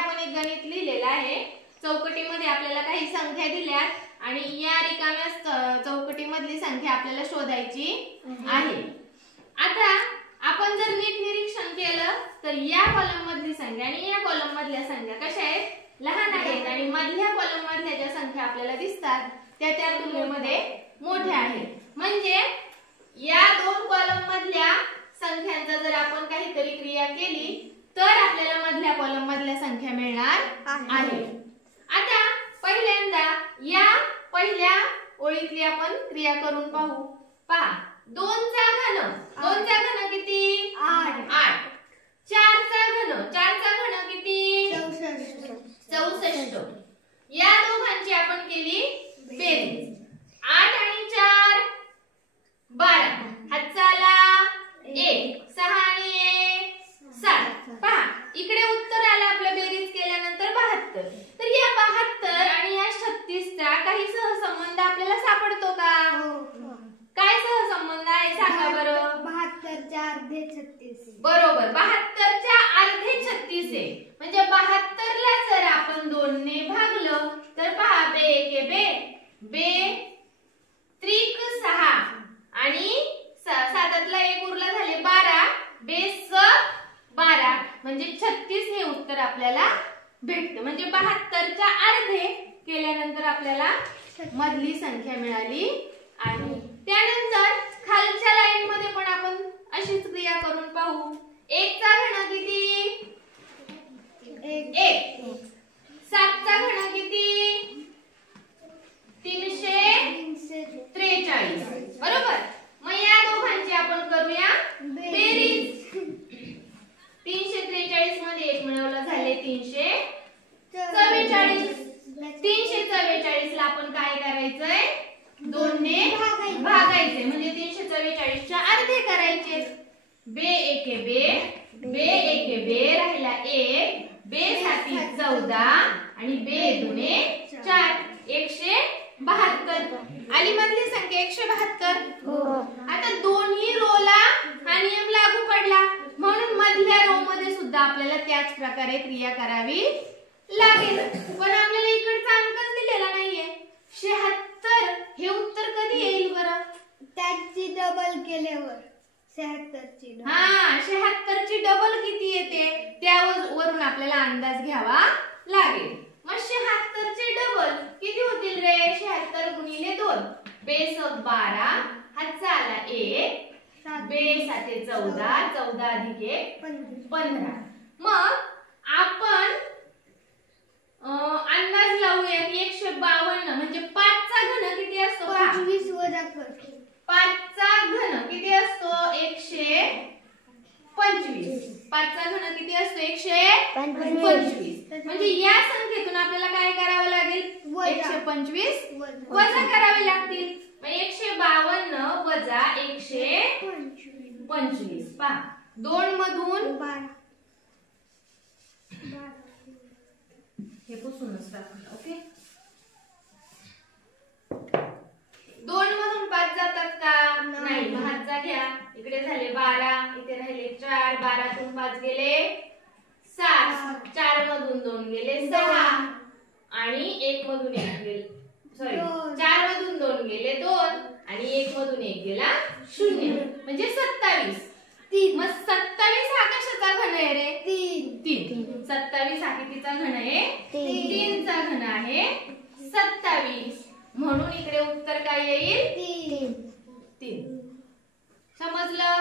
आपण एक गणित लिहिलेलं आहे. चौकटीमध्ये आपल्याला काही संख्या दिल्यात आणि या रिकाम्या चौकटीमधली संख्या आपल्याला शोधायची आहे. आता आपण जर नीट निरीक्षण केलं तर या कॉलम मधली संख्या आणि या कॉलम मधल्या संख्या कशा आहेत, लहान आहेत आणि मधल्या कॉलम मधल्या ज्या संख्या आपल्याला दिसतात त्या तुलनेमध्ये मोठ्या आहेत. म्हणजे या दोन कॉलम मधल्या संख्यांचा जर आपण काहीतरी क्रिया केली तर आपल्याला मधल्या कॉलम मधल्या संख्या मिळणार आहे. आता पहिल्यांदा या पहिल्या ओळीतली आपण क्रिया करून पाहू. पहा, 2 चा घन किती 8. 4 चा घन किती 64. या दोघांची आपण केली बेरीज. 8 आणि 4 12. हातचा आला 1. 6 आणि 1 7. पहा, इकडे उत्तर आलं आपलं बेरीज केल्यानंतर 72. तर या 72 आणि या 36 चा काही सहसंबंध आपल्याला सापडतो का? काय सहसंबंध आहे सांगा बरं. 72 च्या अर्धे 36. बरोबर, 72 च्या अर्धे 36 आहे. म्हणजे 72 ला जर आपण 2 ने भागलं तर पहा, बे एके बे त्रिक 6 आणि 7तला 1 उरला झाले 12. बे 12 म्हणजे 36 हे उत्तर आपल्याला भेटते. म्हणजे 72 च्या अर्धे केल्यानंतर आपल्याला मधली संख्या मिळाली आहे. त्यानंतर खालच्या लाईन मध्ये पण आपण अशीच क्रिया करून पाहू. 1 चा घन किती 1. 7 चा घन किती 343. बरोबर. मग या दोघांची आपण करूया बेरीज. 343 मध्ये 1 मिळवलं झाले 344. 344 ला आपण काय करायचंय, 2 ने भागायचे. म्हणजे 344 च्या अर्धे करायचे. बे एके बे राहिला 1. बे 7 14 आणि बे 2 4. 172 आली मधली संख्या 172. आता दोन्ही रोला हा नियम लागू पडला म्हणून मधल्या रो मध्ये सुद्धा आपल्याला त्याच प्रकारे क्रिया करावी लागेल. पण आपल्याला इकडचा अंकच दिलेला नाहीये. 76 हे उत्तर कधी येईल बरं? त्याची डबल केल्यावर 76 ची. हा, 76 ची डबल किती येते त्यावरून आपल्याला अंदाज घ्यावा लागेल. मग 76 चे डबल किती होतील रे? 76 गुणिले 2. बे 12 हातचा आला 1. बे 7 14. 14 अधिक 1 15. मग आपण अंदाज लावूया की 152 म्हणजे 5 चा घन किती असतो? 25 वजा कर. 5 चा घन किती असतो? 125. 5 चा घन किती असतो? 125. म्हणजे या संख्येतून आपल्याला काय करावं लागेल? 125 वजा करावे लागतील. मग 152 वजा 125. पहा, 2 मधून 12. हे पुसूनच टाकूया. ओके, 2 मधून 5 जातात का? नाही. मग हातचा घ्या. इकडे झाले 12, इथे राहिले 4. 12 तून 5 गेले 7. 4 मधून 2 गेले 6 आणि 1 मधून 1 गेले. सॉरी, 4 मधून 2 गेले 2 आणि 1 मधून 1 गेला 0. म्हणजे 27. मग 27 हा कशाचा घन आहे रे? 3. 27 हा कितीचा घन आहे? 3 चा घन आहे 27. म्हणून इकडे उत्तर काय येईल? 3. समजलं?